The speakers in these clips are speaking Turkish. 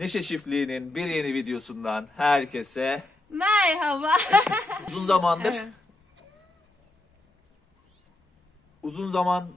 Neşe Çiftliği'nin bir yeni videosundan herkese Merhaba. uzun zamandır uzun zaman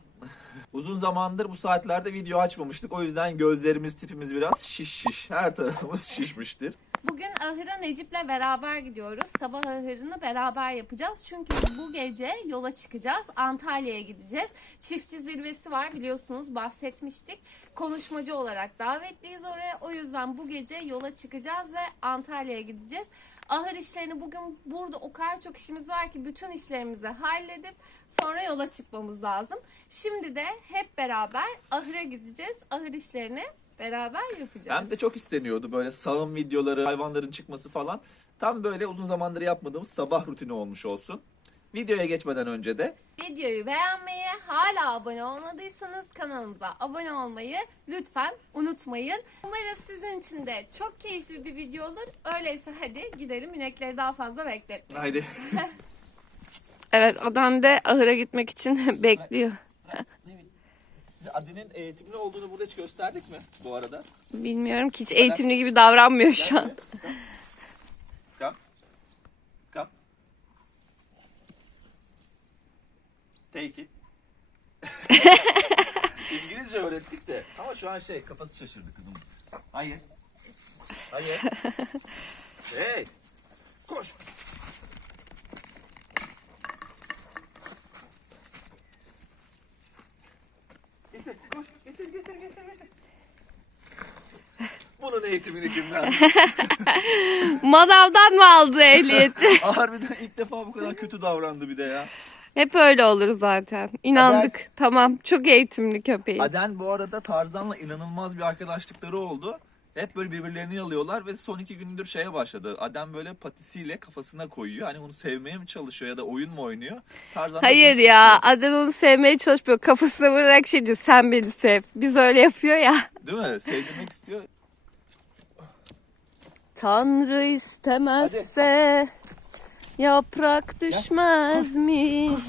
uzun zamandır bu saatlerde video açmamıştık. O yüzden gözlerimiz, tipimiz biraz şiş şiş. Her tarafımız şişmiştir. Bugün ahıra Necip'le beraber gidiyoruz. Sabah ahırını beraber yapacağız. Çünkü bu gece yola çıkacağız. Antalya'ya gideceğiz. Çiftçi zirvesi var biliyorsunuz bahsetmiştik. Konuşmacı olarak davetliyiz oraya. O yüzden bu gece yola çıkacağız ve Antalya'ya gideceğiz. Ahır işlerini bugün burada o kadar çok işimiz var ki bütün işlerimizi halledip sonra yola çıkmamız lazım. Şimdi de hep beraber ahıra gideceğiz. Ahır işlerini beraber yapacağız. Hem de çok isteniyordu böyle sağım videoları, hayvanların çıkması falan. Tam böyle uzun zamandır yapmadığımız sabah rutini olmuş olsun. Videoya geçmeden önce de Videoyu beğenmeyi, hala abone olmadıysanız kanalımıza abone olmayı lütfen unutmayın. Umarız sizin için de çok keyifli bir video olur. Öyleyse hadi gidelim inekleri daha fazla bekletmeyelim. haydi Evet adam da ahıra gitmek için bekliyor. Adi'nin eğitimli olduğunu burada hiç gösterdik mi bu arada? Bilmiyorum ki hiç eğitimli gibi davranmıyor şu an. Take it. İngilizce öğrettik de. Ama şu an şey kafası şaşırdı kızım. Hayır. Hayır. hey. Koş. Getir, koş, getir, getir, getir, getir. Bunun eğitimini kimden? Manavdan mı aldı ehliyeti? Harbiden ilk defa bu kadar kötü davrandı bir de ya. Hep öyle olur zaten. İnandık. Tamam. Çok eğitimli köpeği. Aden bu arada Tarzan'la inanılmaz bir arkadaşlıkları oldu. Hep böyle birbirlerini yalıyorlar ve son iki gündür şeye başladı. Aden böyle patisiyle kafasına koyuyor. Hani onu sevmeye mi çalışıyor ya da oyun mu oynuyor? Tarzan Hayır ya. Aden onu sevmeye çalışmıyor. Kafasına vurarak şey diyor. Sen beni sev. Biz öyle yapıyor ya. Değil mi? Sevdirmek istiyor. Tanrı istemezse yaprak düşmezmiş.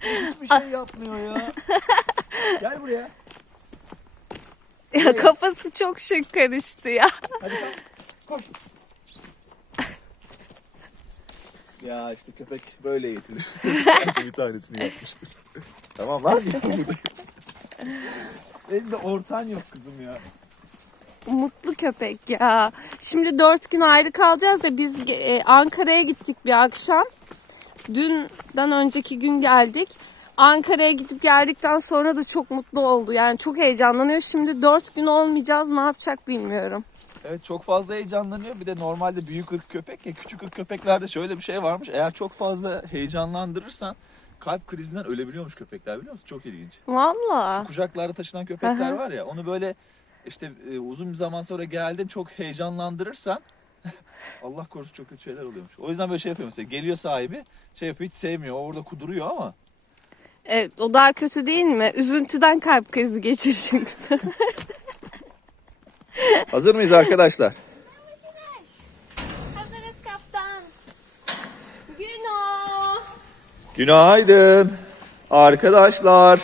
Hiçbir şey yapmıyor ya. Gel buraya. Ya kafası çok şey karıştı ya. Hadi kalk. Koş. Ya işte köpek böyle eğitilir. bir tanesini yapmıştır. tamam var mı? Elinde ortan yok kızım ya. Mutlu köpek ya. Şimdi dört gün ayrı kalacağız da biz e, Ankara'ya gittik bir akşam. Dünden önceki gün geldik. Ankara'ya gidip geldikten sonra da çok mutlu oldu. Yani çok heyecanlanıyor. Şimdi dört gün olmayacağız. Ne yapacak bilmiyorum. Evet çok fazla heyecanlanıyor. Bir de normalde büyük ırk köpek ya küçük ırk köpeklerde şöyle bir şey varmış. Eğer çok fazla heyecanlandırırsan kalp krizinden ölebiliyormuş köpekler biliyor musun? Çok ilginç. Valla. Kucaklarda taşınan köpekler var ya onu böyle işte e, uzun bir zaman sonra geldin çok heyecanlandırırsan Allah korusun çok kötü şeyler oluyormuş. O yüzden böyle şey yapıyor mesela geliyor sahibi şey yapıyor hiç sevmiyor o orada kuduruyor ama Evet o daha kötü değil mi? Üzüntüden kalp krizi geçireceksin. Hazır mıyız arkadaşlar? Hazırız kaptan. Güno. Günaydın arkadaşlar.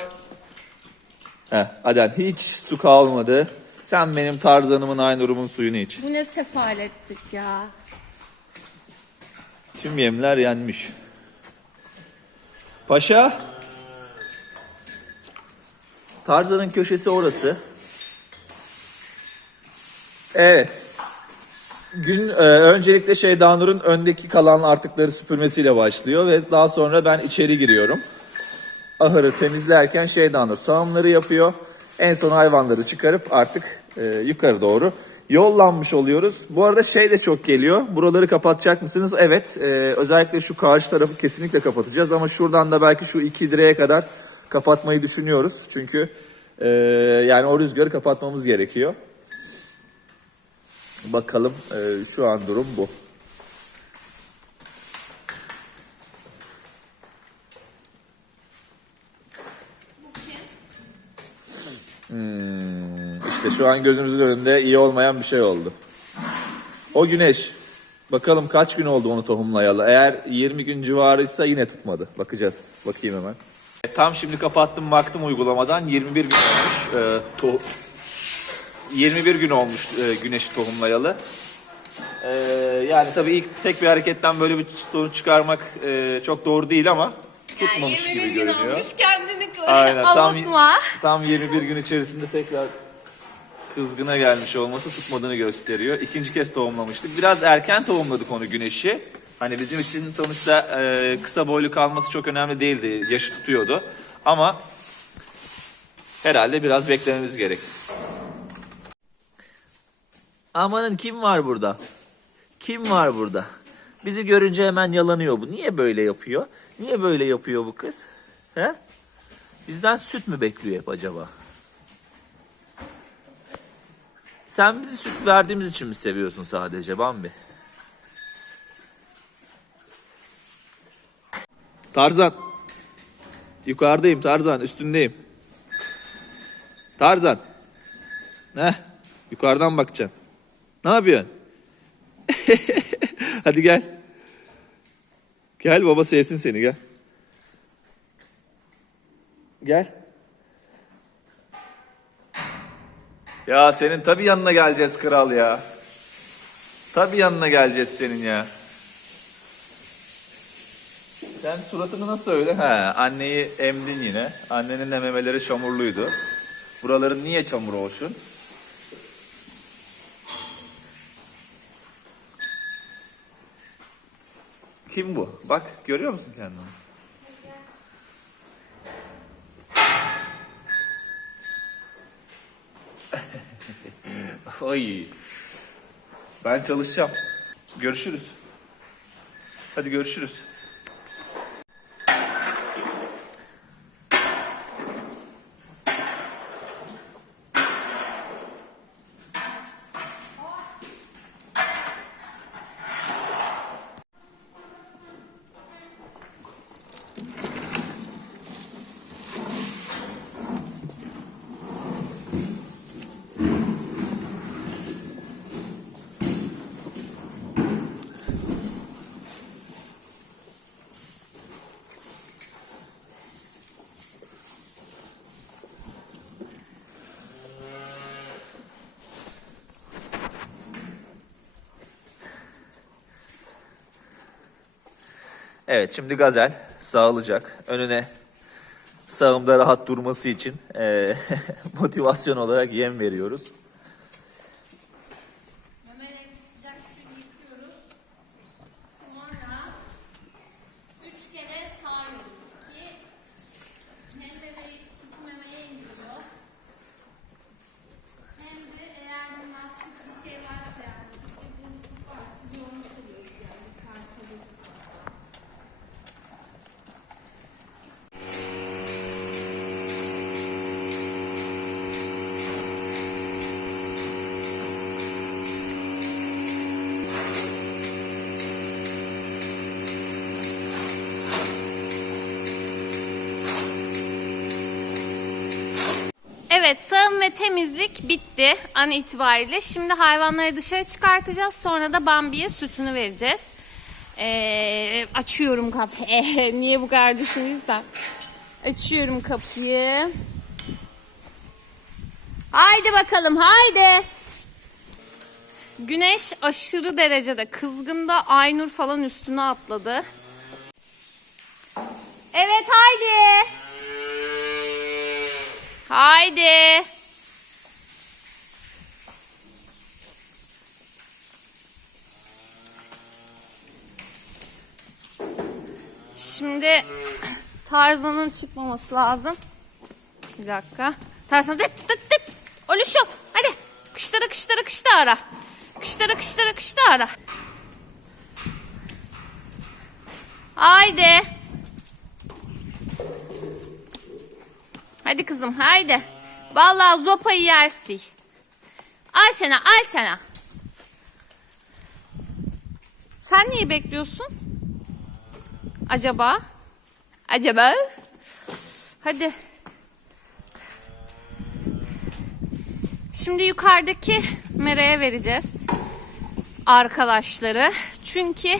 Heh, Aden hiç su kalmadı. Sen benim Tarzan'ımın Aynur'umun suyunu iç. Bu ne sefalettik ya. Tüm yemler yenmiş. Paşa. Tarzan'ın köşesi orası. Evet. Gün e, öncelikle şey Danur'un öndeki kalan artıkları süpürmesiyle başlıyor ve daha sonra ben içeri giriyorum. Ahırı temizlerken şey Danur sağımları yapıyor. En son hayvanları çıkarıp artık e, yukarı doğru yollanmış oluyoruz. Bu arada şey de çok geliyor. Buraları kapatacak mısınız? Evet. e, özellikle şu karşı tarafı kesinlikle kapatacağız ama şuradan da belki şu iki direğe kadar kapatmayı düşünüyoruz. Çünkü e, yani o rüzgarı kapatmamız gerekiyor. Bakalım e, şu an durum bu. Hmm, işte şu an gözümüzün önünde iyi olmayan bir şey oldu. O güneş. Bakalım kaç gün oldu onu tohumlayalı. Eğer 20 gün civarıysa yine tutmadı. Bakacağız. Bakayım hemen. Tam şimdi kapattım baktım uygulamadan 21 gün olmuş. Ee, to- 21 gün olmuş e, güneşi tohumlayalı. E, yani tabii ilk tek bir hareketten böyle bir sonuç çıkarmak e, çok doğru değil ama tutmamış gibi görünüyor. kendini Aynen tam, tam 21 gün içerisinde tekrar kızgına gelmiş olması tutmadığını gösteriyor. İkinci kez tohumlamıştık. Biraz erken tohumladık onu güneşi. Hani bizim için sonuçta e, kısa boylu kalması çok önemli değildi. Yaşı tutuyordu. Ama herhalde biraz beklememiz gerek. Amanın kim var burada? Kim var burada? Bizi görünce hemen yalanıyor bu. Niye böyle yapıyor? Niye böyle yapıyor bu kız? He? Bizden süt mü bekliyor hep acaba? Sen bizi süt verdiğimiz için mi seviyorsun sadece Bambi? Tarzan. Yukarıdayım Tarzan, üstündeyim. Tarzan. Ne? Yukarıdan bakacaksın. Ne yapıyorsun? Hadi gel. Gel baba sevsin seni gel. Gel. Ya senin tabii yanına geleceğiz kral ya. Tabii yanına geleceğiz senin ya. Sen suratını nasıl öyle? He, anneyi emdin yine. Annenin de memeleri çamurluydu. Buraların niye çamur olsun? Kim bu? Bak görüyor musun kendini? Oy. Ben çalışacağım. Görüşürüz. Hadi görüşürüz. Evet şimdi gazel sağlayacak. Önüne sağımda rahat durması için eee, motivasyon olarak yem veriyoruz. Memeleri sıcak suyla yıkıyoruz. Sonra üç kere sağıyoruz ki hem bebeği sütü memeye indiriyor. Hem de eğer lastik bir şey varsa yani sütü bozukluk varsa bir onu çalıyoruz yani parçalıyoruz. Evet sağım ve temizlik bitti an itibariyle. Şimdi hayvanları dışarı çıkartacağız. Sonra da Bambi'ye sütünü vereceğiz. Ee, açıyorum kapıyı. Niye bu kadar düşünürsem. Açıyorum kapıyı. Haydi bakalım haydi. Güneş aşırı derecede kızgında Aynur falan üstüne atladı. Evet haydi. Haydi. Şimdi Tarzan'ın çıkmaması lazım. Bir dakika. Tarzan dıt dıt dıt. Oluşu. Hadi. Kışlara kışlara kışta ara. Kışlara kışlara kışta ara. Haydi. Hadi kızım haydi. Vallahi zopayı yersin. Al sana al sana. Sen niye bekliyorsun? Acaba? Acaba? Hadi. Şimdi yukarıdaki mereye vereceğiz. Arkadaşları. Çünkü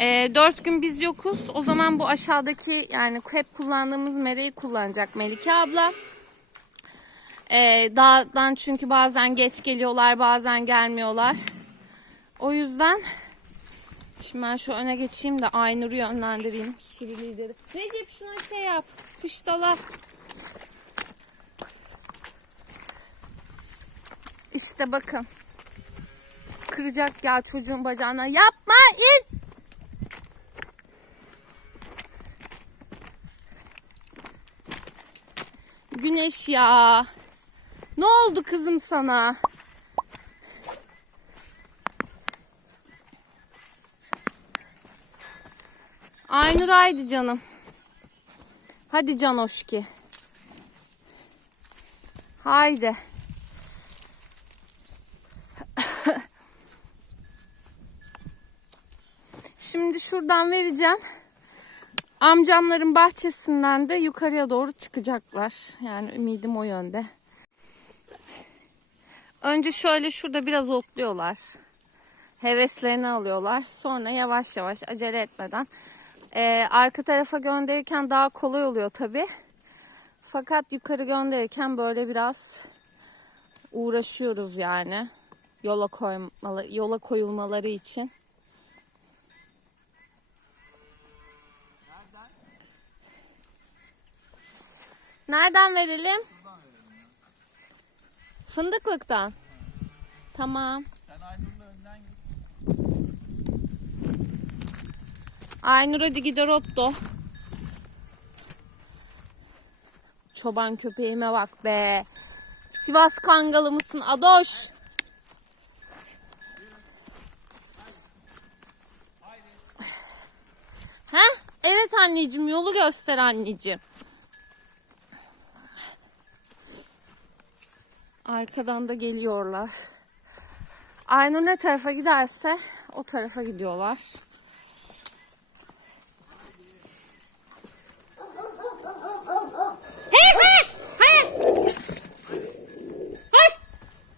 e, dört gün biz yokuz. O zaman bu aşağıdaki yani hep kullandığımız mereyi kullanacak Melike abla. Ee, dağdan çünkü bazen geç geliyorlar bazen gelmiyorlar. O yüzden şimdi ben şu öne geçeyim de Aynur'u yönlendireyim. Sürü lideri. Necip şuna şey yap. Pıştala. İşte bakın. Kıracak ya çocuğun bacağına. Yapma in. Güneş ya. Ne oldu kızım sana? Aynur haydi canım. Hadi Canoşki. Haydi. Şimdi şuradan vereceğim. Amcamların bahçesinden de yukarıya doğru çıkacaklar. Yani ümidim o yönde. Önce şöyle şurada biraz otluyorlar. Heveslerini alıyorlar. Sonra yavaş yavaş acele etmeden. Ee, arka tarafa gönderirken daha kolay oluyor tabi. Fakat yukarı gönderirken böyle biraz uğraşıyoruz yani. Yola koymalı, yola koyulmaları için. Nereden verelim? Fındıklıktan. Tamam. Sen Aynur'la önden. Aynur hadi gider otto. Çoban köpeğime bak be. Sivas kangalı mısın Adoş? He? Evet anneciğim yolu göster anneciğim. Arkadan da geliyorlar. Aynur ne tarafa giderse o tarafa gidiyorlar.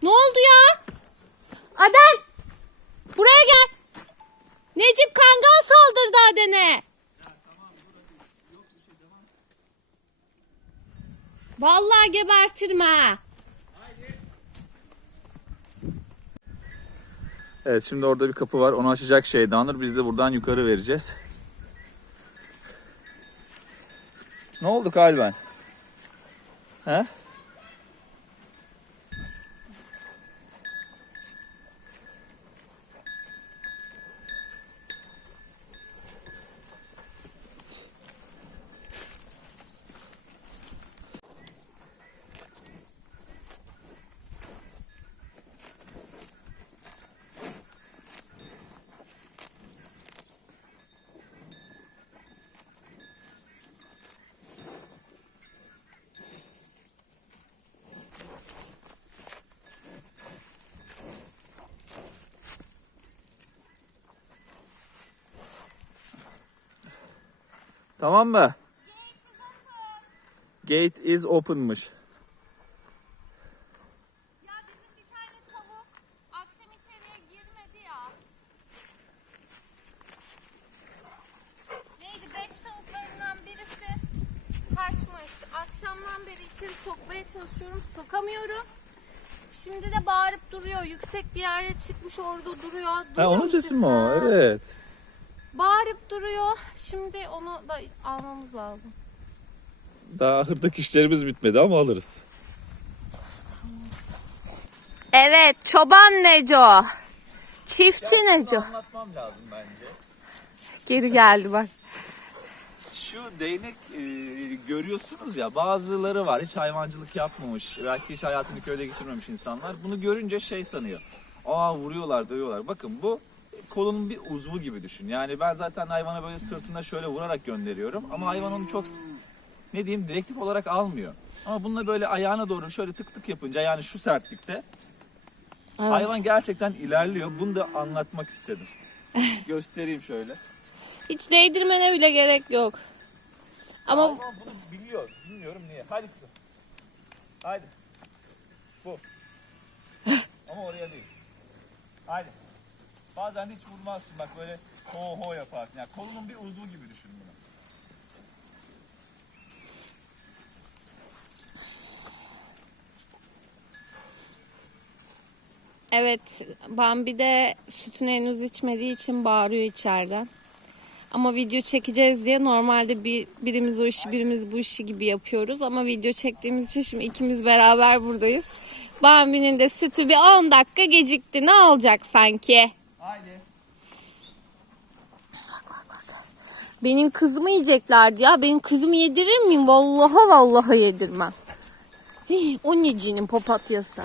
Ne oldu ya? Aden. Buraya gel. Necip kangal saldırdı Aden'e. Vallahi gebertirim. Evet şimdi orada bir kapı var. Onu açacak şey Danır. Biz de buradan yukarı vereceğiz. Ne oldu Kalben? He? Tamam mı? Gate is open'mış. Ya bizim bir tane tavuk akşam içeriye girmedi ya. Neydi? Beş tavuklarından birisi kaçmış. Akşamdan beri içeri sokmaya çalışıyorum. Sokamıyorum. Şimdi de bağırıp duruyor. Yüksek bir yere çıkmış orada duruyor. Ha Duyuyor onun musun? sesi mi o? Ha. Evet. Bağırıp duruyor. Şimdi onu da almamız lazım. Daha ahırdaki işlerimiz bitmedi ama alırız. Evet çoban Neco. Çiftçi Neco. Anlatmam lazım bence. Geri geldi bak. Şu değnek e, görüyorsunuz ya bazıları var hiç hayvancılık yapmamış belki hiç hayatını köyde geçirmemiş insanlar bunu görünce şey sanıyor. Aa vuruyorlar dövüyorlar. Bakın bu kolunun bir uzvu gibi düşün. Yani ben zaten hayvana böyle sırtına şöyle vurarak gönderiyorum ama hayvan onu çok ne diyeyim direktif olarak almıyor. Ama bununla böyle ayağına doğru şöyle tık tık yapınca yani şu sertlikte hayvan gerçekten ilerliyor. Bunu da anlatmak istedim. Göstereyim şöyle. Hiç değdirmene bile gerek yok. Ama Hayvan bunu biliyor. Bilmiyorum niye. Hadi kızım. Haydi. Bu. Ama oraya değil. Haydi. Bazen hiç vurmazsın. Bak böyle ho ho yaparsın. Yani kolunun bir uzvu gibi düşün bunu. Evet, Bambi de sütünü henüz içmediği için bağırıyor içeriden. Ama video çekeceğiz diye normalde bir birimiz o işi birimiz bu işi gibi yapıyoruz. Ama video çektiğimiz için şimdi ikimiz beraber buradayız. Bambi'nin de sütü bir 10 dakika gecikti. Ne olacak sanki? Haydi. Benim kızımı yiyeceklerdi ya. Benim kızımı yedirir miyim? Vallahi vallahi yedirmem. Hii, o necinin papatyası.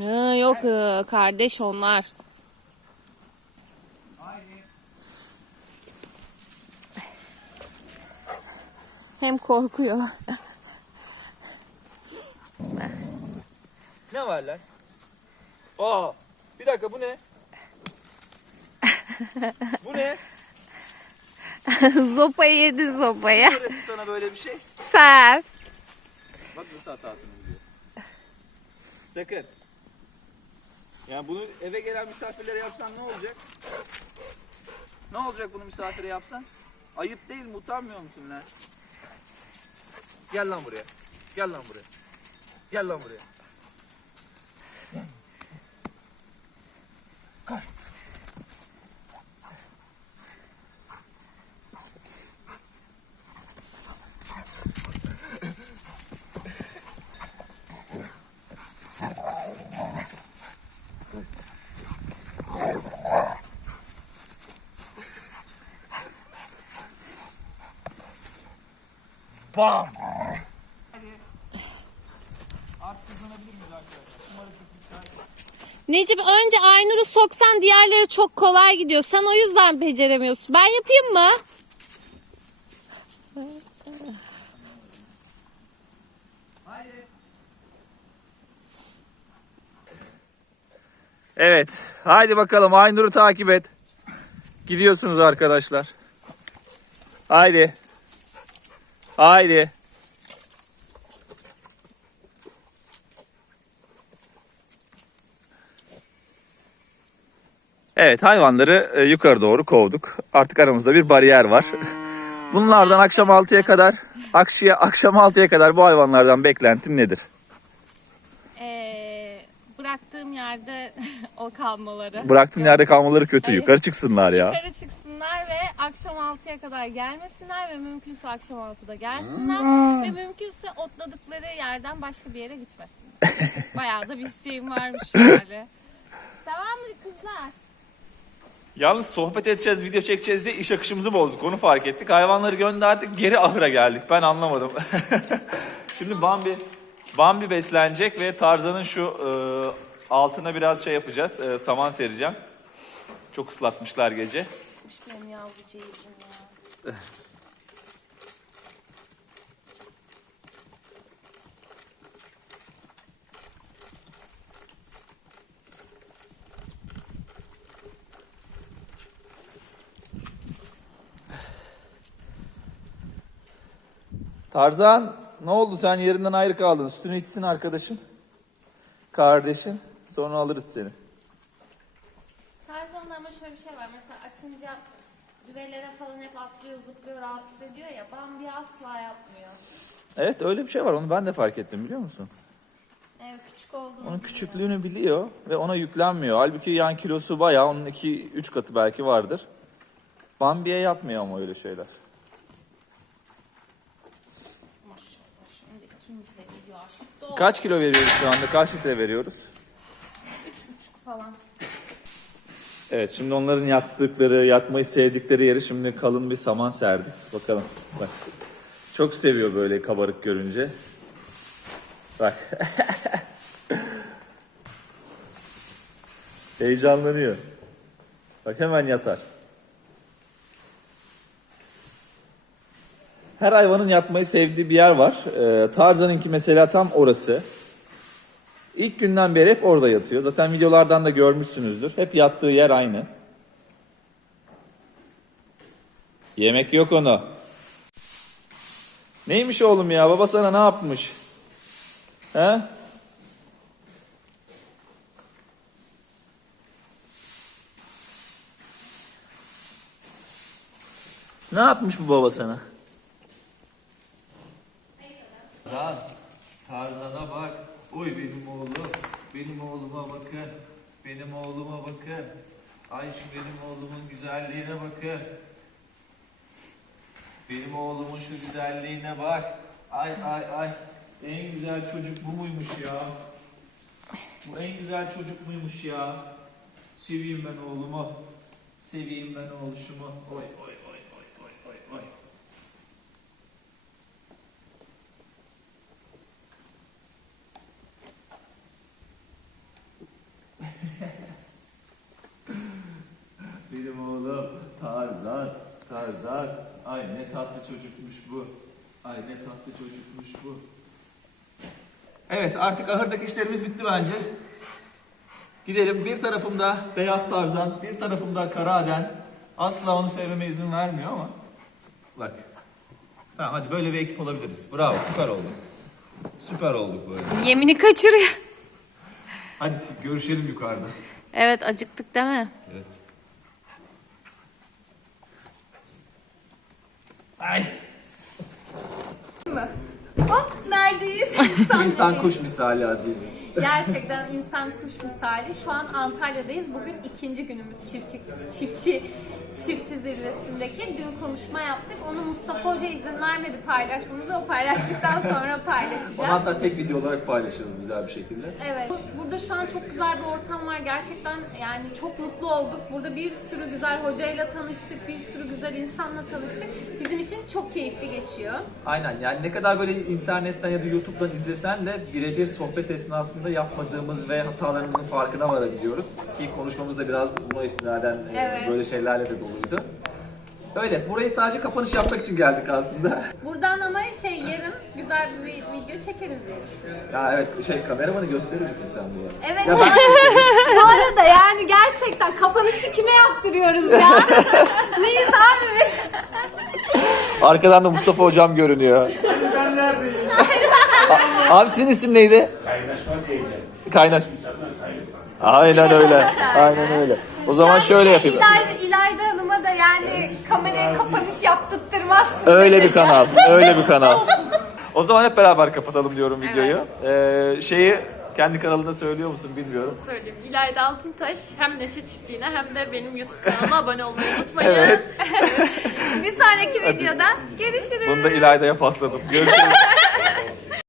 Ha, yok e, kardeş onlar. Hem korkuyor. Ne var lan? Aa, bir dakika bu ne? bu ne? Zopayı yedi zopayı. Kim öğretti sana böyle bir şey? Sen. Bak nasıl hatasını buluyor. Sakın. Yani bunu eve gelen misafirlere yapsan ne olacak? Ne olacak bunu misafire yapsan? Ayıp değil mi? Utanmıyor musun lan? Gel lan buraya. Gel lan buraya. Gel lan buraya. Bam! Necip önce Aynur'u soksan diğerleri çok kolay gidiyor. Sen o yüzden beceremiyorsun. Ben yapayım mı? Evet. Haydi bakalım Aynur'u takip et. Gidiyorsunuz arkadaşlar. Haydi. Haydi. Evet hayvanları e, yukarı doğru kovduk. Artık aramızda bir bariyer var. Bunlardan akşam 6'ya kadar akşaya akşam 6'ya kadar bu hayvanlardan beklentin nedir? Ee, bıraktığım yerde o kalmaları. Bıraktığın yerde kalmaları kötü. Yukarı çıksınlar ya. Yukarı çıksınlar ve akşam 6'ya kadar gelmesinler ve mümkünse akşam 6'da gelsinler ve mümkünse otladıkları yerden başka bir yere gitmesinler. Bayağı da bir isteğim varmış yani. Tamam mı kızlar? Yalnız sohbet edeceğiz, video çekeceğiz diye iş akışımızı bozduk. Onu fark ettik. Hayvanları gönderdik, geri ahıra geldik. Ben anlamadım. Şimdi Bambi Bambi beslenecek ve Tarzan'ın şu e, altına biraz şey yapacağız. e, saman sereceğim. Çok ıslatmışlar gece. Kuş benim yavrucağım ya. Tarzan ne oldu sen yerinden ayrı kaldın. Sütünü içsin arkadaşın. Kardeşin. Sonra alırız seni. Tarzan'da ama şöyle bir şey var. Mesela açınca düvelere falan hep atlıyor, zıplıyor, rahatsız ediyor ya. Bambi asla yapmıyor. Evet öyle bir şey var. Onu ben de fark ettim biliyor musun? Evet, küçük olduğunu Onun küçüklüğünü biliyor ve ona yüklenmiyor. Halbuki yan kilosu bayağı onun 2-3 katı belki vardır. Bambi'ye yapmıyor ama öyle şeyler. Maşallah şimdi ikinci de geliyor aşık doğru. Kaç kilo veriyoruz şu anda? Kaç litre veriyoruz? Üç buçuk falan. Evet şimdi onların yattıkları, yatmayı sevdikleri yeri şimdi kalın bir saman serdik. Bakalım bak. Çok seviyor böyle kabarık görünce. Bak. Heyecanlanıyor. Bak hemen yatar. Her hayvanın yatmayı sevdiği bir yer var. Ee, Tarzan'ınki mesela tam orası. İlk günden beri hep orada yatıyor. Zaten videolardan da görmüşsünüzdür. Hep yattığı yer aynı. Yemek yok onu. Neymiş oğlum ya? Baba sana ne yapmış? He? Ne yapmış bu baba sana? Tarzana bak. Oy benim oğlum. Benim oğluma bakın. Benim oğluma bakın. Ay şu benim oğlumun güzelliğine bakın. Benim oğlumun şu güzelliğine bak. Ay ay ay. En güzel çocuk bu muymuş ya? Bu en güzel çocuk muymuş ya? Seveyim ben oğlumu. Seveyim ben oğluşumu. Oy oy oy oy oy oy oy. Benim oğlum Tarzan, Tarzan. Ay ne tatlı çocukmuş bu. Ay ne tatlı çocukmuş bu. Evet artık ahırdaki işlerimiz bitti bence. Gidelim bir tarafımda beyaz Tarzan, bir tarafımda Karaden. Asla onu sevmeme izin vermiyor ama. Bak. Tamam hadi böyle bir ekip olabiliriz. Bravo süper olduk. Süper olduk böyle. Yemini kaçırıyor. Hadi görüşelim yukarıda. Evet acıktık değil mi? Evet. Ay. Hop neredeyiz? İnsan kuş misali Aziz. Gerçekten insan kuş misali. Şu an Antalya'dayız. Bugün ikinci günümüz çiftçi, çiftçi, çiftçi zirvesindeki. Dün konuşma yaptık. Onu Mustafa Hoca izin vermedi paylaşmamıza. O paylaştıktan sonra Onu paylaşacağız. hatta tek video olarak paylaşırız güzel bir şekilde. Evet. Bu- Burada şu an çok güzel bir ortam var. Gerçekten yani çok mutlu olduk. Burada bir sürü güzel hocayla tanıştık. Bir sürü güzel insanla tanıştık. Bizim için çok keyifli geçiyor. Aynen yani ne kadar böyle internetten ya da YouTube'dan izlesen de birebir sohbet esnasında yapmadığımız ve hatalarımızın farkına varabiliyoruz. Ki konuşmamız da biraz buna istinaden e, Evet. böyle şeylerle de doluydu. Öyle burayı sadece kapanış yapmak için geldik aslında. Buradan ama şey yarın güzel bir video çekeriz diye düşünüyorum. ya evet şey kameramanı gösterir misin sen bu arada? Evet. Ya ben Bu arada yani gerçekten kapanışı kime yaptırıyoruz ya? Neyiz abi biz? Arkadan da Mustafa hocam görünüyor. Ben neredeyim? Abi sizin isim neydi? Kaynar. Aynen öyle. Aynen öyle. O zaman şöyle yapayım. İlayda, İlayda Hanım'a da yani kameraya kapanış yaptırtmazsın. Öyle bir kanal. Öyle bir kanal. O zaman hep beraber kapatalım diyorum videoyu. Ee, şeyi kendi kanalında söylüyor musun bilmiyorum. söyleyeyim. İlayda Altıntaş hem Neşe Çiftliği'ne hem de benim YouTube kanalıma abone olmayı unutmayın. Evet. Bir sonraki videoda görüşürüz. Bunu da İlayda'ya pasladım. Görüşürüz.